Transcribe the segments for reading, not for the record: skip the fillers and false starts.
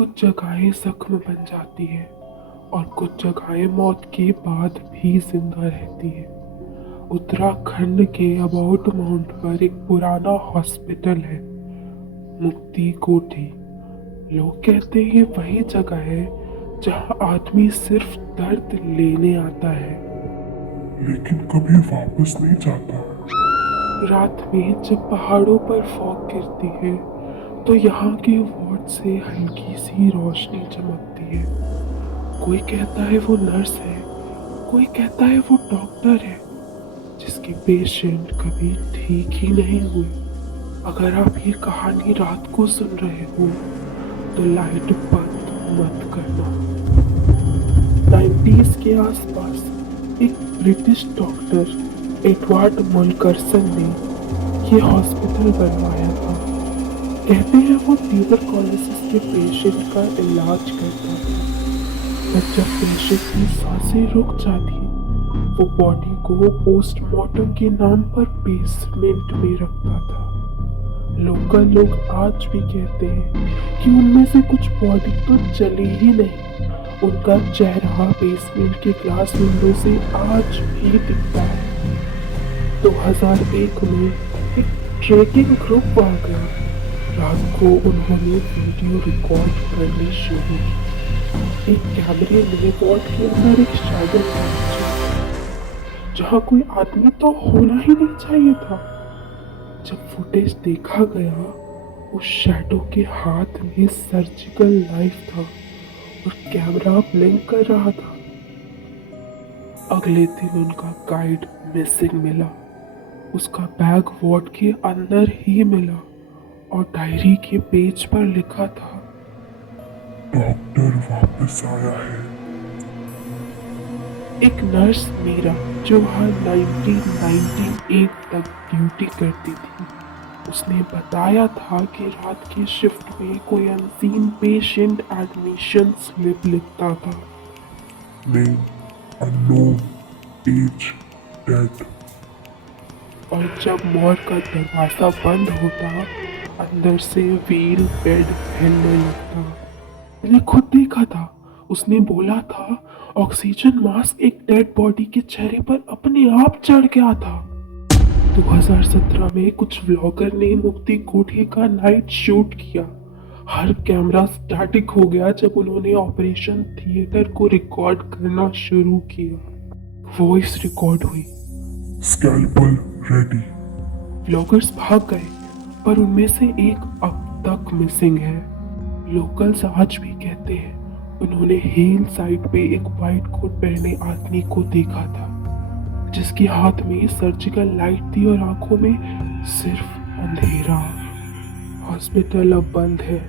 कुछ जगहें जख्म बन जाती हैं और कुछ जगहें मौत के बाद भी जिंदा रहती हैं। उत्तराखंड के अबाउट माउंट पर एक पुराना हॉस्पिटल है, मुक्ति कोठी। लोग कहते हैं वही जगह है जहां आदमी सिर्फ दर्द लेने आता है, लेकिन कभी वापस नहीं जाता। रात में जब पहाड़ों पर फॉग गिरती है तो यहाँ के वार्ड से हल्की सी रोशनी चमकती है। कोई कहता है वो नर्स है, कोई कहता है वो डॉक्टर है जिसके पेशेंट कभी ठीक ही नहीं हुए। अगर आप ये कहानी रात को सुन रहे हो तो लाइट बंद मत करना। 90s के आसपास एक ब्रिटिश डॉक्टर एडवर्ड मुलकरसन ने ये हॉस्पिटल बनवाया था। कहते हैं वो ट्यूबरकुलोसिस के पेशेंट का इलाज करता था, पर जब पेशेंट की सांसें रुक जाती वो बॉडी को पोस्टमार्टम के नाम पर बेसमेंट में रखता था। लोकल लोग आज भी कहते हैं कि उनमें से कुछ बॉडी तो चली ही नहीं। उनका चेहरा बेसमेंट के ग्लास विंडो से आज भी दिखता है। 2001 में एक ट्रेकिंग ग्रुप आ गया। रात को उन्होंने वीडियो रिकॉर्ड करनी शुरू की। एक कैमरे में वॉल्ट के अंदर एक शैडो था जहाँ कोई आदमी तो होना ही नहीं चाहिए था। जब फुटेज देखा गया, उस शैडो के हाथ में सर्जिकल नाइफ था और कैमरा ब्लिंक कर रहा था। अगले दिन उनका गाइड मिसिंग मिला। उसका बैग वार्ड के अंदर ही मिला और डायरी के पेज पर लिखा था, डॉक्टर वापस आया है। एक नर्स मीरा जो वहाँ 1998 तक ड्यूटी करती थी, उसने बताया था कि रात की शिफ्ट में कोई अनसीन पेशेंट एडमिशन स्लिप लिखता था। Name unknown, as dead. और जब मॉर्ग का दरवाजा बंद होता, अंदर से व्हील बेड हिलने लगता। मैंने खुद देखा था। उसने बोला था ऑक्सीजन मास्क एक डेड बॉडी के चेहरे पर अपने आप चढ़ गया था। 2017 में कुछ व्लॉगर ने मुक्ति कोठी का नाइट शूट किया। हर कैमरा स्टैटिक हो गया जब उन्होंने ऑपरेशन थिएटर को रिकॉर्ड करना शुरू किया। वॉइस रिकॉर्ड हुई, स्कैल्पल रेडी। व्लॉगर्स भाग गए, पर उनमें से एक अब तक मिसिंग है। लोकल्स आज भी कहते हैं उन्होंने हिल साइड पे एक वाइट कोट पहने आदमी को देखा था, जिसके हाथ में सर्जिकल लाइट थी और आंखों में सिर्फ अंधेरा। हॉस्पिटल अब बंद है,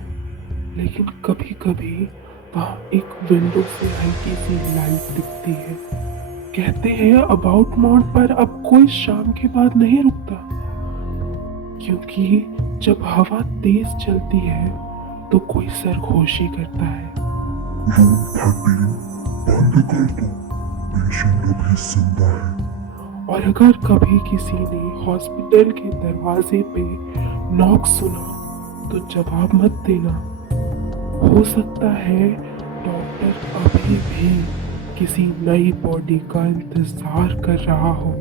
लेकिन कभी कभी वहाँ एक विंडो से हल्की सी लाइट दिखती है। कहते हैं अबाउट माउंट पर अब कोई शाम के बाद नहीं रुकता, क्योंकि जब हवा तेज चलती है तो कोई सरगोशी करता है। रूम 13 बंद कर दो, पेशेंट अभी जिंदा है। और अगर कभी किसी ने हॉस्पिटल के दरवाजे पे नॉक सुना तो जवाब मत देना। हो सकता है डॉक्टर अभी भी किसी नई बॉडी का इंतजार कर रहा हो।